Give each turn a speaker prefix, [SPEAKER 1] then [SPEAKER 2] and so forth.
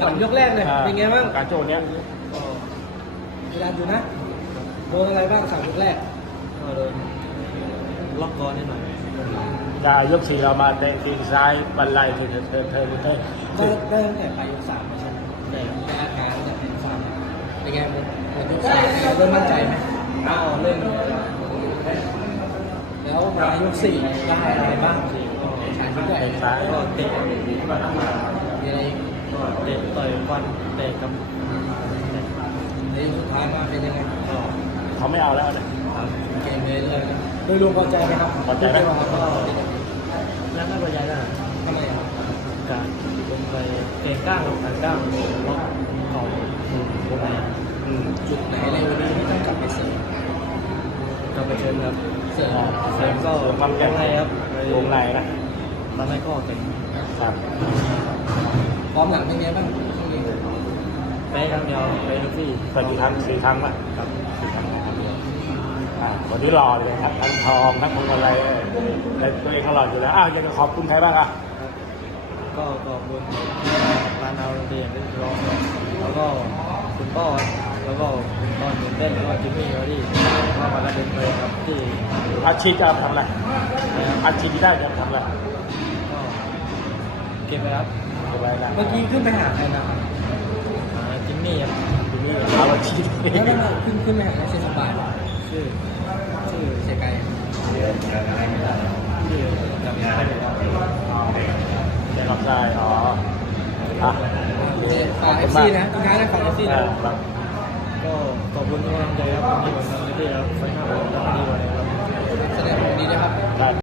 [SPEAKER 1] ยกแรกเลยเป็นไงบ้าง
[SPEAKER 2] การโจเนี้ย
[SPEAKER 1] ก็เวลาอยู่นะโดนอะไรบ้าง3ยกแรก
[SPEAKER 3] ก็โดนล็อกคอนิดหน่อย
[SPEAKER 2] จะยกสี่เรามาในทีซ้ายบันไลเธอ
[SPEAKER 1] ได้ตั้งแต่ปลายยก3ใช่ไหมได้อาการจากเป็นฟันเป็นไงหมดยก3เริ่มมั่นใจไหม
[SPEAKER 3] ก็เล่น
[SPEAKER 1] แล้วมายก4ได้อะไรบ้างชาญยุทธใหญ่
[SPEAKER 2] ซ้าย
[SPEAKER 3] ก็เตะ
[SPEAKER 1] มีอะไร
[SPEAKER 3] ก็เตะต่อยฟันเตะกับ
[SPEAKER 1] ในยกสุดท้ายมาเป็นยังไง
[SPEAKER 3] ก็
[SPEAKER 2] เขาไม่เอาแล้วเนี่ย
[SPEAKER 1] เกมเลยเลยโดยรวมพอใจไหมครับ
[SPEAKER 2] พอใจไหม
[SPEAKER 3] แล้วก็บรรยายได้
[SPEAKER 1] ทำไมครับ
[SPEAKER 3] การลงไปเก่งก้างการก้างล็อกเข่าลงไป
[SPEAKER 1] จุดไหนในวันนี้ที่ต้องกลับไปเสริม
[SPEAKER 3] ก็ไปเชิญครับ
[SPEAKER 1] เสริม
[SPEAKER 3] เสริมก็
[SPEAKER 2] ความ
[SPEAKER 3] ว
[SPEAKER 2] แข็ง
[SPEAKER 3] งในครับ
[SPEAKER 2] วงในนะ
[SPEAKER 3] ทำให้ข้อเก่ง
[SPEAKER 2] ครับ
[SPEAKER 1] พร้อมหลังเป็นไงบ้างช่วงนี้
[SPEAKER 3] ไปครั้งเดียวไปทุกที่
[SPEAKER 2] ก็กี่ครั้ง4 ครั้งป่ะ
[SPEAKER 3] ครับ
[SPEAKER 2] วันนี้รอเลยครับทั้งทองทั้งมงคลอะไรแต่ตัวเองก็รออยู่แล้วอยากจะขอบคุณใครบ้างอ่ะ
[SPEAKER 3] ก็ขอบคุณร้านเอาโรงเรียนที่ร้องแล้วก็คุณพ่อแล้วก็คุณพ่อตื่นเต้นแล้วก็จิมมี่เขาที่ว่ามากระเด็นเลยครับที่
[SPEAKER 2] อาชีพจะทำอะไร
[SPEAKER 3] นะครับ
[SPEAKER 2] อาชีพที่ได้จะทำอะไร
[SPEAKER 3] ก็เก็บไปครับ
[SPEAKER 2] อะไรนะ
[SPEAKER 1] เมื่อกี้ขึ้นไปหาใครนะ
[SPEAKER 3] จิมมี่ครับ
[SPEAKER 2] ทีนี้เอาอาชีพ
[SPEAKER 1] แล้วก็ขึ้นไปหาใครเซนสบาย
[SPEAKER 3] ชื่อ
[SPEAKER 1] เสียไกล
[SPEAKER 3] ชื่อจำไม่ได้ครับ
[SPEAKER 2] เดี๋ยวรับได้อ๋ออ่ะ
[SPEAKER 1] ฝากเอฟซีนะทุกท้ายนะฝากเอฟซีนะ
[SPEAKER 2] ครับ
[SPEAKER 3] ก็ขอบคุณทุกกำลังใจครับที่ผมทำได้ดีครับไฟหน้าผมทำได้ดีกว่านี้ครับ
[SPEAKER 1] แสดงความยินดีด้วยครับ